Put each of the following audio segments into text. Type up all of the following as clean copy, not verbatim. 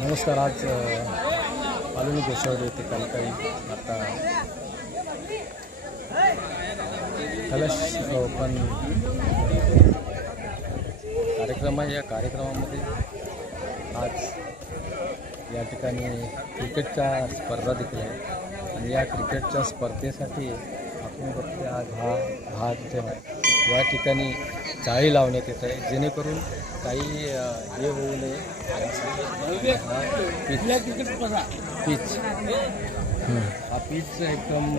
नमस्कार. आज पालुनी गोसावडे येथे काही आता कलश ओपन कार्यक्रम आहे. या कार्यक्रमामध्ये आज या ठिकाणी क्रिकेटच्या स्पर्धा देखील आहे आणि या क्रिकेटच्या स्पर्धेसाठी आपण बघतो आज हा भाग जो आहे या ठिकाणी जाळी लावण्यात येत आहे, जेणेकरून काही हे होऊ नये. पिच हा पिच एकदम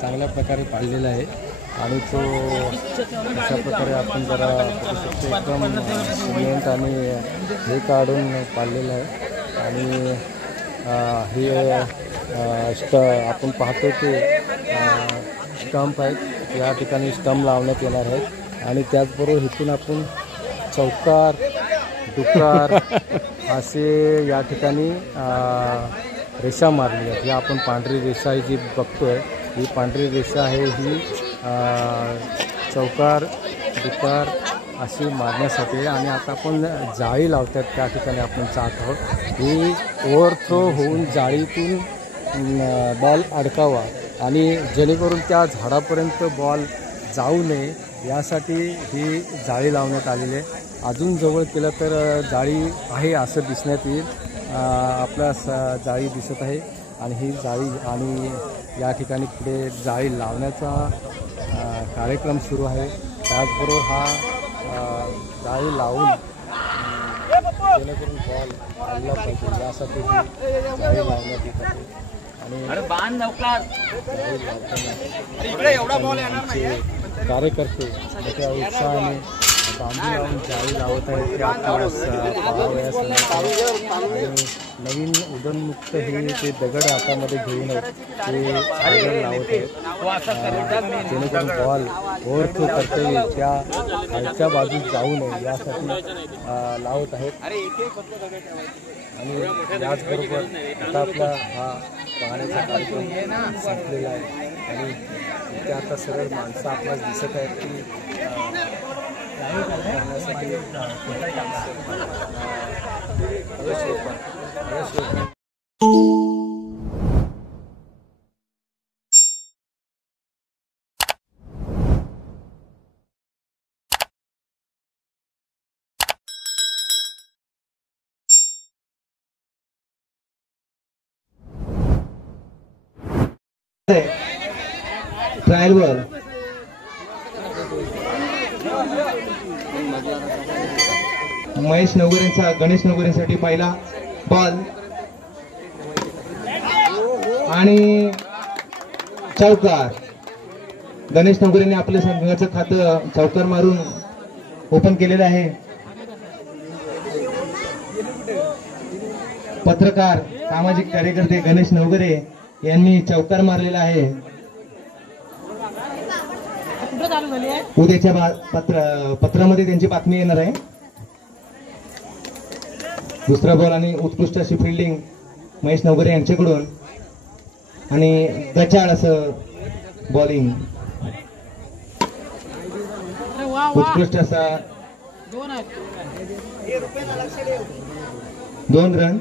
चांगल्या प्रकारे पाडलेला आहे आणि तो अशा प्रकारे आपण जरा बघू शकतो, एकदम सिमेंट आणि हे काढून पाडलेलं आहे. आणि हे आपण पाहतो ते स्टंप आहेत, या ठिकाणी स्टंप लावण्यात येणार आहेत. आणि त्याचबरोबर इथून आपण चौकार डुकार असे या ठिकाणी रेषा मारली आहेत. ही आपण पांढरी रेषा जी बघतोय, ही पांढरी रेषा आहे, ही चौकार डुकार अशी मारण्यासाठी. आणि आता आपण जाळी लावतात त्या ठिकाणी आपण जात आहोत. ही ओव्हरथ्रो होऊन जाळीतून बॉल अडकावा आणि जेणेकरून त्या झाडापर्यंत बॉल जाऊ नये यासाठी ही जाळी लावण्यात आलेली आहे. अजून जवळ केलं तर जाळी आहे असं दिसण्यात येईल. आपला जाळी दिसत आहे आणि ही जाळी आणि या ठिकाणी पुढे जाळी लावण्याचा कार्यक्रम सुरू आहे. त्याचबरोबर हा जाळी लावून जेणेकरून बॉल हल्ला पाहिजे यासाठी ही जाळी लावण्यात येत आहे. आणि कार्यकर्ते मोठ्या उत्साहाने बांबू लावून जाळी लावत आहेत ते आपल्यास पाहावयास मिळत आहे. आणि नवीन उदनमुक्त हे ते दगड हातामध्ये घेऊन ते दगड लावत आहेत, जेणेकरून बॉल ओव्हरथ्रो करता येईल, त्या खालच्या बाजूस जाऊ नये यासाठी लावत आहेत. आणि याचबरोबर आता आपला हा पाहण्याचा कार्यक्रम संपलेला आहे आणि इथे आता सरळ माणसं आपल्याला दिसत आहेत की करण्यासाठी ट्रायल बॉल महेश नवगरेंचा गणेश नवगरेंसाठी पहिला बॉल आणि चौकार. गणेश नवगरेंनी आपल्या संघाचं खातं चौकार मारून ओपन केलेलं आहे. पत्रकार सामाजिक कार्यकर्ते गणेश नवगरे यांनी चौकार मारलेला आहे. उद्याच्या पत्रामध्ये त्यांची बातमी येणार आहे. दुसरा बॉल आणि उत्कृष्ट अशी फिल्डिंग महेश नवगरे यांच्याकडून आणि गचाळ असं बॉलिंग, उत्कृष्ट असा 2 रन.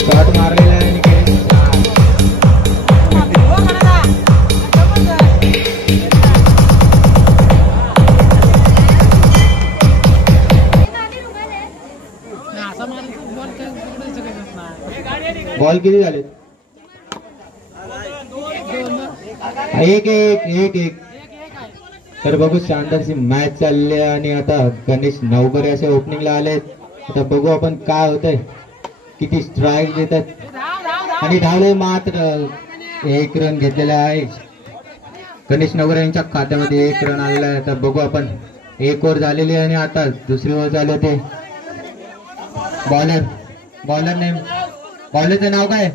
शॉट मारलेला आहे आणि बॉल किती झाले? 1-1. तर बघू शानदारशी मॅच चालली आहे आणि आता गणेश नवगरे असे ओपनिंगला आलेत. आता बघू आपण काय होतंय, किती स्ट्राईक देतात आणि धावले मात्र 1 रन घेतलेला आहे. गणेश नवगरे यांच्या खात्यामध्ये 1 रन आलेला आहे. आता बघू आपण 1 ओव्हर झालेली आहे आणि आता दुसरी ओव्हर झाली होते. बॉलरचं नाव काय?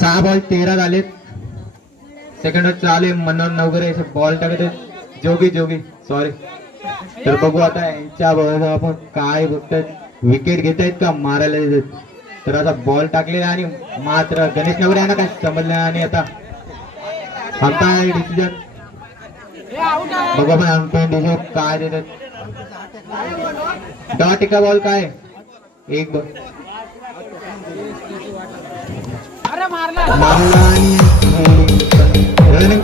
6 बॉल 13 झालेत. सेकंड चालू आहे. मनोहर नवगरे बॉल टाकत जोगी सॉरी तर बघू आता यांच्या बरोबर आपण काय बघतात, विकेट घेत आहेत का मारायला देतात. तर आता बॉल टाकलेला आणि मात्र गणेश नवरे यांना काय समजलं आणि आता अंपायर डिसिजन बघू आपण अंपायर डिसिजन काय देतात. डॉट एका बॉल काय एक बॉल मारला आणि रनिंग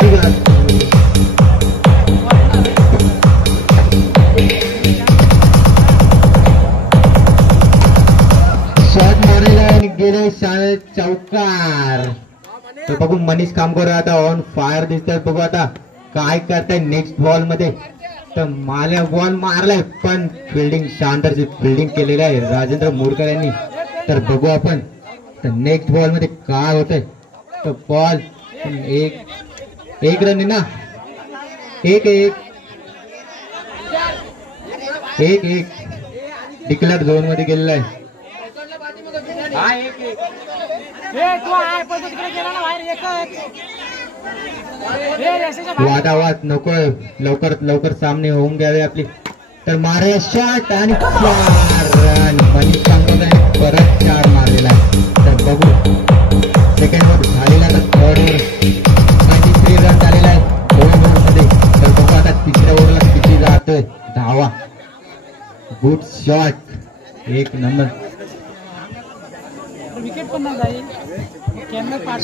शॉट मारायला आणि गेले चौकार. तर बघू मनीष कामकर आता ऑन फायर दिसतात. बघू आता काय करताय नेक्स्ट बॉल मध्ये. तर माल्या बॉल मारलाय पण फिल्डिंग शानदार फिल्डिंग केलेलं आहे राजेंद्र मोरकर यांनी. तर बघू आपण तर नेक्स्ट बॉल मध्ये काय होतंय. तर बॉल एक रन ना, एक डिक्लेअर झोन मध्ये गेलेला आहे. वादावाद नको, लवकर सामने होऊन घ्यावे आपली. तर मारे शॉट आणि 4 रन. मनीष कामकर परत 4 मारलेला आहे. तर बघू सेकंड ओव्हर झालेला, तर थर्ड ओव्हर 93 रन झालेला आहे 2 ओव्हरमध्ये. तर बघू आता तिसऱ्या ओव्हरला किती जातोय धावा. गुड शॉट, एक नंबर.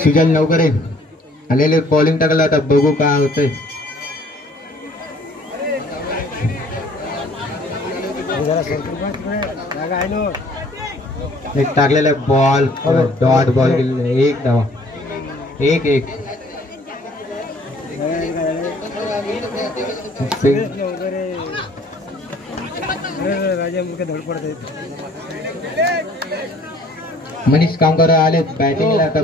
सुजल नवकरे आलेले बॉलिंग टाकला. आता बघू काय होतंय. एक टाकलेला बॉल डॉट बॉल गेलेला, एक धावा, एक मनीष कामकर आले बॅटिंगला. आता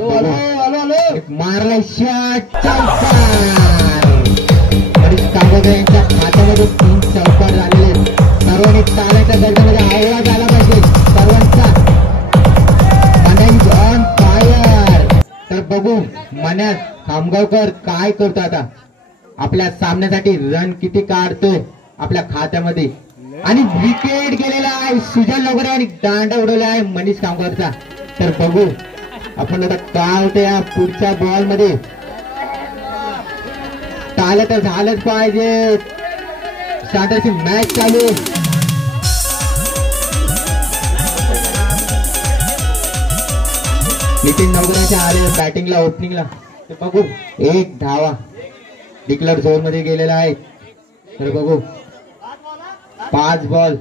मारला शॉट, मनीष कामकर यांच्या खात्यामध्ये 3 चौकार झालेले. सर्वांनी टाळ्याच्या गजरामध्ये आवाज आला पाहिजे सर्वांचा. Manish on fire. तर बघू मन्या खामगावकर काय करतो आता. आपल्या सामन्यासाठी रन किती काढतोय आपल्या खात्यामध्ये. आणि विकेट गेलेला आहे सुजल नवकरे आणि दांडा उडवला आहे मनीष कामगावचा. तर बघू आपण आता काय होतं या पुढच्या बॉल मध्ये. टाळ्या तर झालंच पाहिजे. शानदारची मॅच चालू. नितीन नवकरांच्या आले बॅटिंगला ओपनिंगला. तर बघू एक धावा डिक्लेअर झोन मध्ये गेलेला आहे. तर बघू 5 बॉल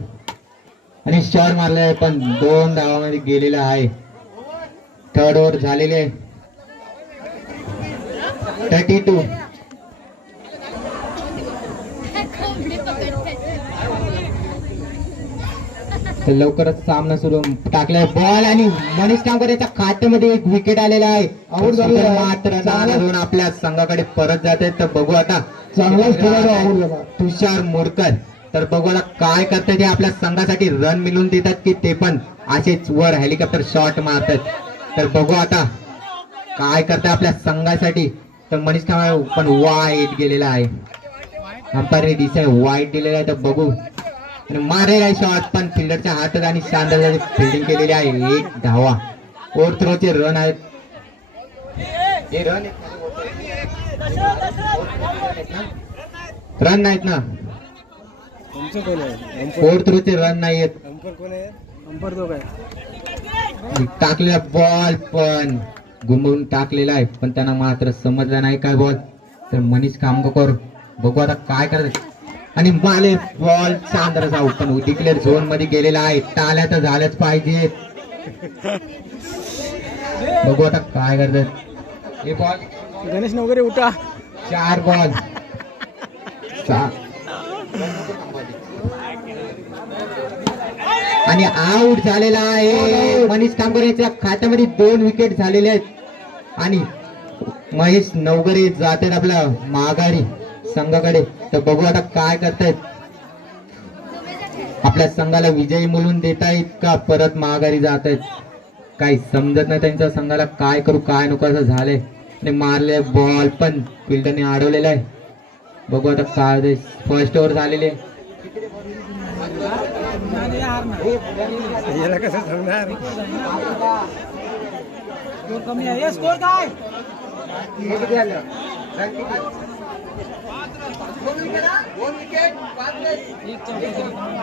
आणि शॉट मारले आहे पण 2 धावामध्ये गेलेला आहे. थर्ड ओव्हर झालेले आहे 32. तर लवकरच सामना सुरू. टाकलाय बॉल आणि मनीष कामकर याच्या खात्यामध्ये एक विकेट आलेला आहे. आऊट झालेला मात्र 2 आपल्या संघाकडे परत जात आहेत. तर बघू आता चांगलाच तुषार मोरकर. तर बघू आता काय करतात ते आपल्या संघासाठी रन मिळवून देतात की ते पण असेच वर हेलिकॉप्टर शॉट मारतात. तर बघू आता काय करतात आपल्या संघासाठी. तर मनीष कामकर पण वाईट गेलेला आहे. अंपायर डिसाइड वाईट दिलेला आहे. तर बघू मारेल आहे शॉट पण फिल्डरच्या हातात आणि शानदार फिल्डिंग केलेली आहे. 1 धावा. ओव्हर थ्रोचे रन आहेत. रन नाहीत ना, ओव्हर थ्रोचे रन नाही आहेत. टाकलेला बॉल पण घुमवून टाकलेला आहे पण त्यांना मात्र समजला नाही काय बॉल. तर मनीष कामगावकर बघू आता काय करतात. आणि माले बॉल शानदार जाऊ पण डिक्लेअर झोन मध्ये गेलेला आहे. टाळ्या तर झाल्याच पाहिजे. बघू आता काय करतात. हे बॉल गणेश नवकरे उठा. 4 बॉल आणि आउट झालेला आहे. मनीष कामकर यांच्या खात्यामध्ये 2 विकेट झालेले आहेत. आणि महेश नवकरे जातात आपल्या माघारी संघाकडे. तर बघू आता काय करतायत. आपल्या संघाला विजयी मिळवून देतायत का परत माघारी जात आहेत काही समजत नाही त्यांच्या संघाला. काय करू काय नको असं झालंय. आणि मारले बॉल पण फिल्डरने अडवलेला आहे. बघू आता काय फर्स्ट ओव्हर झालेले याला कसं सांगणार कमी आहे स्कोर काय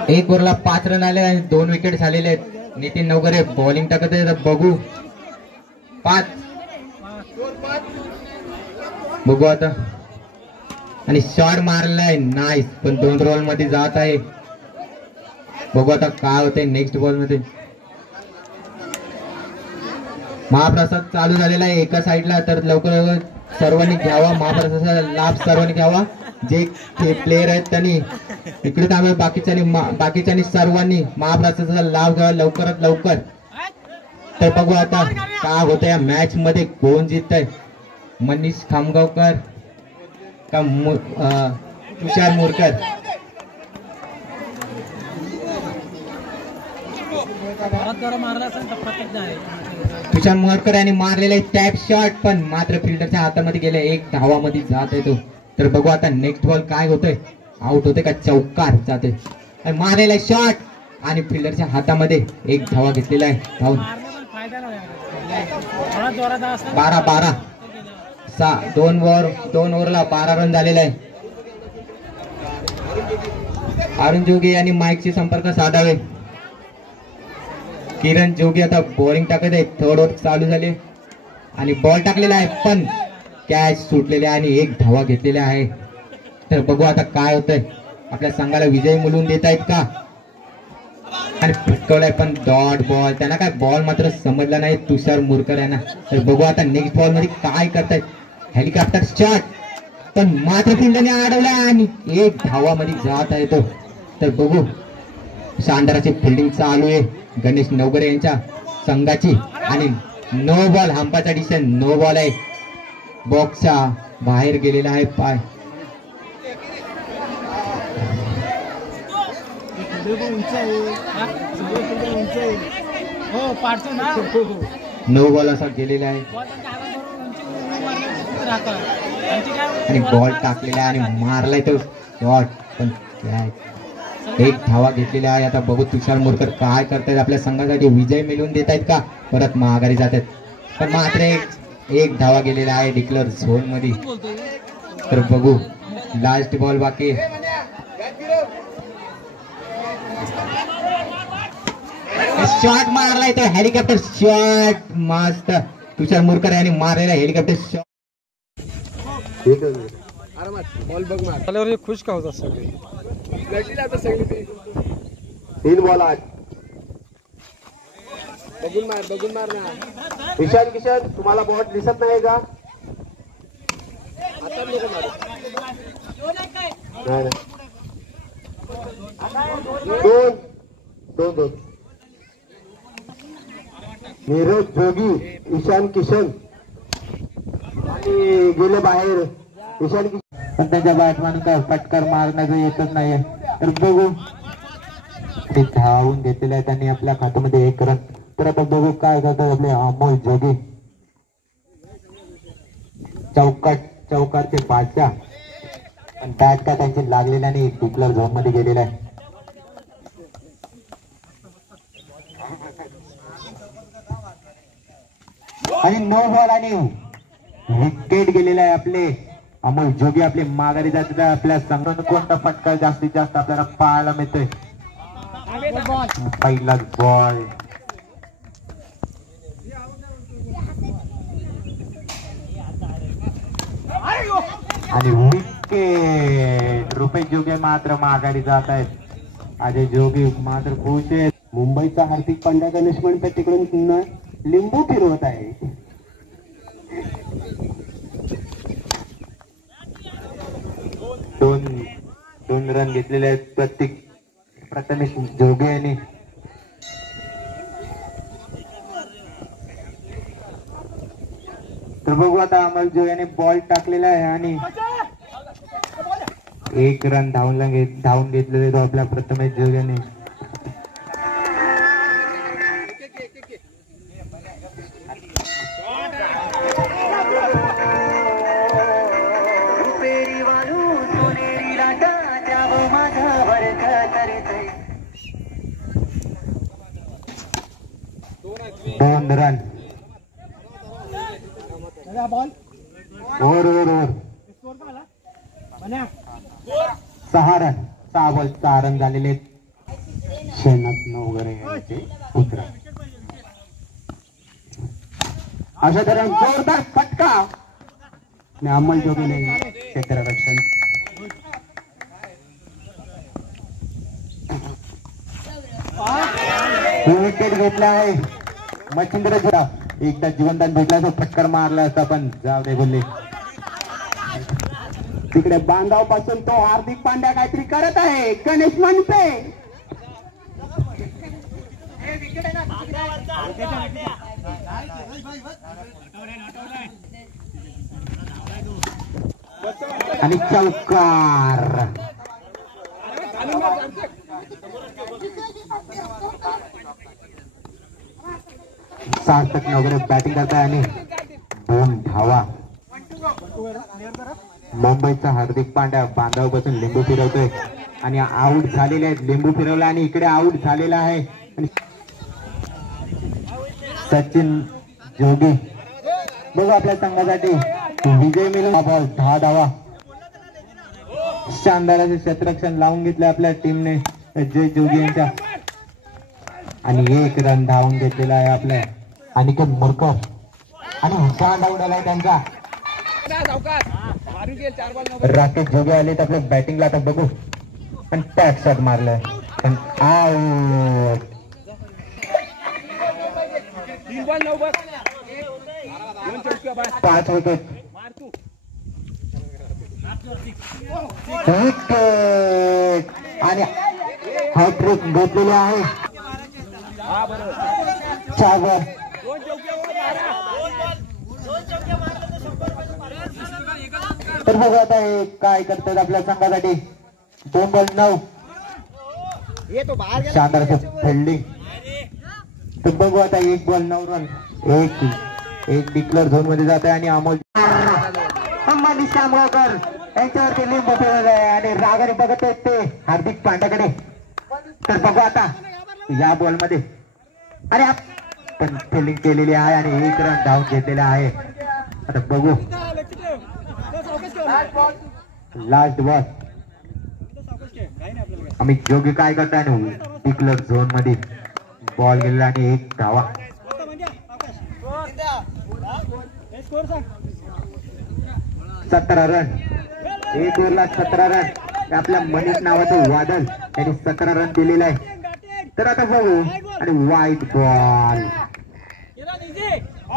एक ओव्हरला 5 रन आले आणि 2 विकेट झालेले आहेत. नितीन नवघरे बॉलिंग टाकत आहे. बघू 5 बघू आता आणि शॉट मारलाय नाईस पण 2 बॉल मध्ये जात आहे. बघू आता काय होतंय नेक्स्ट बॉल मध्ये. महाप्रसाद चालू झालेला आहे एका साईडला तर लवकर सर्वांनी घ्यावा महाप्रसादाचा लाभ सर्वांनी घ्यावा. जे प्लेयर आहेत त्यांनी इकडे थांबे बाकीच्यांनी सर्वांनी महाप्रसादाचा लाभ घ्यावा लवकरात लवकर. तर बघू आता काय होतं या मॅच मध्ये कोण जिंकत आहे मनीष खामगावकर का तुषार मोरकर. तुषार मोरकर यांनी मारलेला टॅप शॉट पण मात्र फिल्डरच्या हातामध्ये गेले. एक धावामध्ये जात आहे तो. तर बघू आता नेक्स्ट बॉल काय होतोय आउट होते का चौकार जाते. मारलेला शॉट आणि फिल्डरच्या हातामध्ये एक धावा घेतलेला आहे. धावून 12 2 ओव्हरला 12 रन झालेला आहे. अरुण जोगी यांनी माईकशी संपर्क साधावे. किरण जोगी आता बॉलिंग टाकत आहे. 3rd ओव्हर चालू झाले आणि बॉल टाकलेला आहे पण कॅच सुटलेले आणि एक धावा घेतलेला आहे. तर बघू आता काय होतंय आपल्या संघाला विजय मिळवून देत आहेत का आणि फटकवलाय पण डॉट बॉल. त्यांना काय बॉल मात्र समजला नाही तुषार मोरकर यांना. तर बघू आता नेक्स्ट बॉल मध्ये काय करतायत. हेलिकॉप्टर शॉट पण मात्र फिल्डरने अडवला आणि एक धावामध्ये जात आहे तो. तर बघू शानदाराची फिल्डिंग चालू आहे गणेश नवघरे यांच्या संघाची आणि नो बॉल हंपाचा डिसिजन नो बॉल आहे. बॉक्सच्या बाहेर गेलेला आहे पाय. नो बॉल असा गेलेला आहे आणि बॉल टाकलेला आहे आणि मारलाय तो शॉट पण एक धावा घेतलेला आहे. आता बघू तुषार मोरकर काय करतायत आपल्या संघासाठी विजय मिळवून देत आहेत का परत माघारी जात आहेत. पण मात्र एक धावा गेलेला आहे डिक्लेअर झोन मध्ये. तर बघू लास्ट बॉल बाकी. शॉट मारलाय तो हेलिकॉप्टर शॉट मस्त तुषार मोरकर यांनी मारलेला हेलिकॉप्टर शॉट. बॉल बघ मार खुश का होता सगळे 3 बॉल आज बघून मार ना. ईशान किशन तुम्हाला बॉट दिसत नाही का नाही. 2 नीरज जोगी ईशान किशन आणि गेले बाहेर. ईशान किशन पण त्यांच्या बॅटमॅन का फटकार मारण्याचं येतच नाहीये. तर बघू ते धावून घेतलेले आहे त्यांनी आपल्या खात्यामध्ये 1 रन. तर आता बघू काय करतात आपले अमोल जोगी चौकारचे बादशाह आणि बॅट का त्यांचे लागलेला आणि डिक्लेअर झोन मध्ये गेलेला आहे. आणि नो बॉल आणि विकेट गेलेला आहे आपले अमोल जोगी आपले माघारी जातात. आपल्या संघाने कोणता फटका जास्तीत जास्त आपल्याला पाहायला मिळतोय. पहिलाच बॉल आणि विकेट. रुपेश जोगी मात्र माघारी जात आहेत. अजय जोगी मात्र खुश आहेत. मुंबईचा हार्दिक पांड्या गणेश म्हणतात तिकडून लिंबू फिरवत आहे. दोन रन घेतलेले आहेत प्रथमेश जोगे यांनी. तर बघू आता अमोल जोगे यांनी बॉल टाकलेला आहे आणि 1 रन धावून घेतलेले तो आपल्या प्रथमेश जोगे यांनी. 2 run. Ball over over over. Score का आला बन्या 6 रन. 6 बॉल 6 रन झालेले आहेत. शेनात नवगरे यांचे पुत्र. अशा तऱ्हेने जोरदार फटका आणि अंमलजोगीने क्षेत्ररक्षण. विकेट घेतला आहे मच्छिंद्र जोडा. एकदा जीवनदान भेटला तो फटकार मारला असता पण जाऊ दे बोलले. तिकडे बांधाव पासून तो हार्दिक पांड्या काहीतरी करत आहे. गणेश मनपे आणि चौकार. सार्थक नवगरे बॅटिंग करताय आणि 2 धावा. मुंबईचा हार्दिक पांड्या बांधाव बसून लिंबू फिरवतोय आणि आऊट झालेले आहेत. लिंबू फिरवला आणि इकडे आऊट झालेला आहे. आणि सचिन जोगी बघू आपल्या संघासाठी विजय मिळून बॉल 10 धावा. शानदार असे क्षेत्ररक्षण लावून घेतले आपल्या टीमने जय जोगी यांच्या. आणि 1 रन धावून घेतलेला आहे आपल्या अनिकेत मोरकर. आणि हुशार डाऊन आलाय त्यांचा. राकेश जोगे आलेत आपल्या बॅटिंगला. आता बघू पण टॅक शॉट मारलाय पण आऊट. 5 विकेट. विकेट आणि हॅट्रिक घेतलेले आहे. 4 वर. तर बघू आता हे काय करतात आपल्या संघासाठी. 2 बॉल 9. शानदार फिल्डिंग. तर बघू आता 1 बॉल 9 रन. एक डिक्लेअर झोन मध्ये जात आहे आणि अमोल मनीष कामगावकर यांच्यावरती लिंबू फिरवलं आहे आणि रागाने बघत आहेत ते हार्दिक पांड्याकडे. तर बघू आता या बॉल मध्ये अरे पण फिल्डिंग केलेली आहे आणि 1 रन धावून घेतलेला आहे. आता बघू लास्ट बॉल. अमित जोगी काय करताय डिक्लेअर झोन मध्ये बॉल गेलेला आणि 1 धावा. 17 रन. 1 ओव्हरला 17 रन. आपल्या मनीष नावाचं वादळ त्यांनी 17 रन दिलेला आहे. तर आता बघू आणि वाईट बॉल.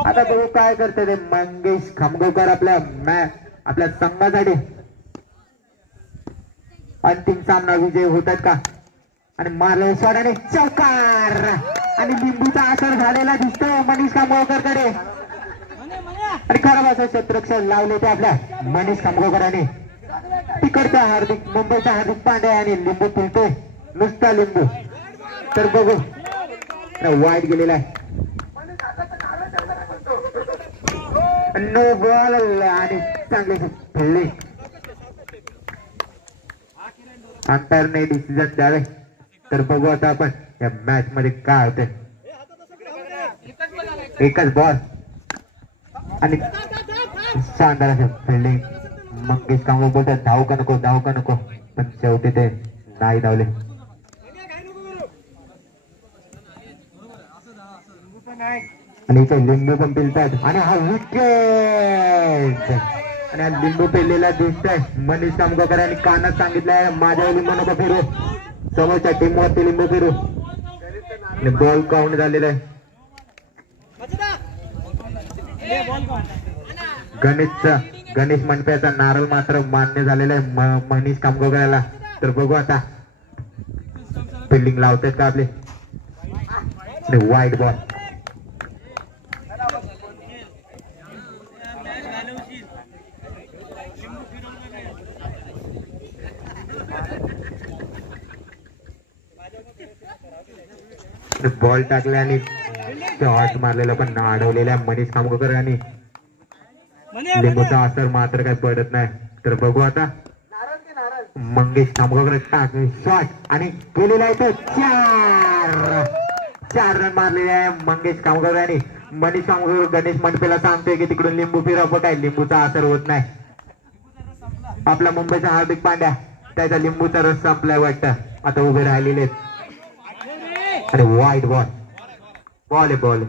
आता बघू काय करते ते मंगेश खामगावकर आपल्या संघासाठी. अंतिम सामना विजय होतात का. आणि मारले शॉट आणि चौकार. आणि लिंबूचा असर झालेला दिसतोय मनीष खामगावकरकडे. आणि खराब असं क्षेत्ररक्षण लावले ते आपल्या मनीष खामगावकरांनी. तिकडचा मुंबईचा हार्दिक पांड्या आणि लिंबू पिळतोय नुसता लिंबू. तर बघू वाईट गेलेला आहे. नो बॉल आणि चांगले खेळले. अंपायरने डिसिजन द्यावे. तर बघू आता आपण या मॅच मध्ये काय होते. एकच बॉल आणि शानदार असे फिल्डिंग. मंगेश कामगाव बोलतात धावू का नको पण शेवटी ते नाही धावले. आणि इथे लिंबू पण पिलतात आणि हा विकेट. आणि हा लिंबू पेरलेला दिसतोय मनीष कामगावकर यांनी कानात सांगितलंय माझ्या लिंबू नको फिरू. समोरच्या टीम वरती लिंबू फिरू. आणि बॉल काउंट झालेला आहे. गणेश मनप्याचा नारळ मात्र मान्य झालेला आहे मनीष कामगावकराला. तर बघू आता फिल्डिंग लावतात का आपले. वाईट बॉल. बॉल टाकला आणि शॉट मारलेला पण अडवलेला मनीष कामगावकर आणि लिंबूचा असर मात्र काही पडत नाही. तर बघू आता मंगेश कामगावकर टाकले शॉट आणि गेलेला आहे तो 4. 4 रन मारलेले आहे मंगेश कामगार आणि मनीष कामगार गणेश मंडपेला सांगतोय की तिकडून लिंबू फिरव, काय लिंबूचा असर होत नाही. आपला मुंबईचा हार्दिक पांड्या त्याचा लिंबूचा रस संपलाय वाटतं, आता उभे राहिलेले. अरे वाईट बॉल आहे बॉल.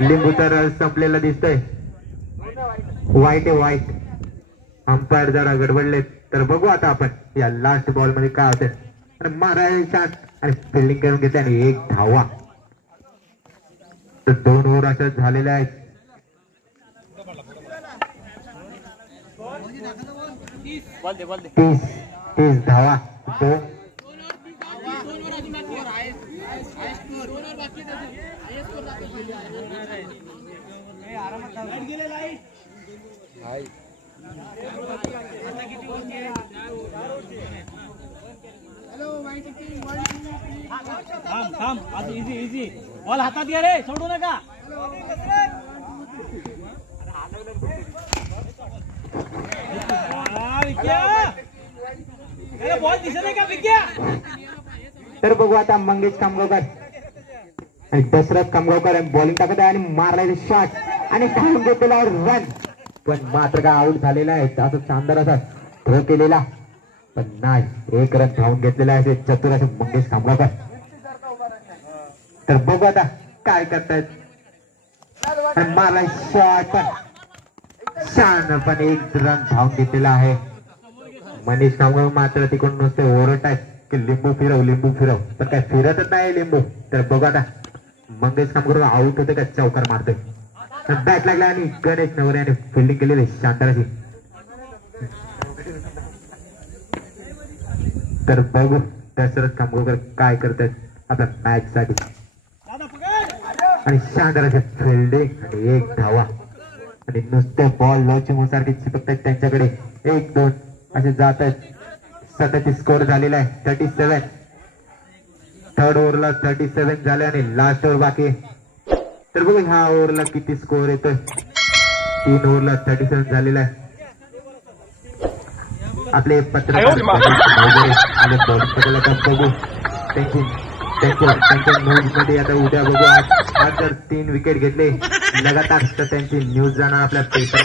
लिंबूचा रस संपलेला दिसतोय. वाईट आहे वाईट. अंपायर जरा गडबडले. तर बघू आता आपण या लास्ट बॉल मध्ये काय होते. आणि मारायला आणि फिल्डिंग करून घेतली आणि 1 धावा. तर 2 ओव्हर अशा झालेल्या आहेत. 30 धावा. 2 थांब आज इझी बॉल हातात घ्या रे, सोडू नका. बॉल दिसत नाही का विक्या. तर बघू आता मंगेश कामगावकर आणि दशरथ कामगावकर बॉलिंग टाकत आहे आणि मारलाय शॉट आणि धावून घेतलेला रन. पण मात्र का आउट झालेला आहे. असं शानदार असा थ्रो केलेला पण नाही. 1 रन धावून घेतलेला आहे चतुर असे मंगेश कामगावकर. तर बघू आता काय करतायत. मारलाय शॉट पण छान पण 1 रन धावून घेतलेला आहे. मनीष कामगाव मात्र तिकडून नुसते ओरडत आहेत की लिंबू फिरव तर काय फिरतच नाही लिंबू. तर बघू आता मंगेश कामगार आउट होते का चौकार मारतोय. बॅट लागला आणि गणेश नवरे आणि फिल्डिंग केलेली शानदार अशी. तर बघू दशरथ कामगावकर काय करतात आपल्या मॅच साठी. आणि शानदार असे फिल्डिंग आणि 1 धावा आणि नुसते बॉल लॉचिंग सारखे चिपकतात त्यांच्याकडे. 1-2 असे जात आहेत. 37 स्कोर झालेला आहे. 37. थर्ड ओव्हरला 37 झाले आणि लास्ट ओव्हर बाकी. तर बघू ह्या ओव्हरला किती स्कोर येतोय. 3 ओव्हरला 37 झालेला आहे. आपले पत्रकार बघू त्यांच्या न्यूज मध्ये आता उद्या बघू. आज जर 3 विकेट घेतले लगातार तर त्यांची न्यूज जाणार आपल्या पेपर.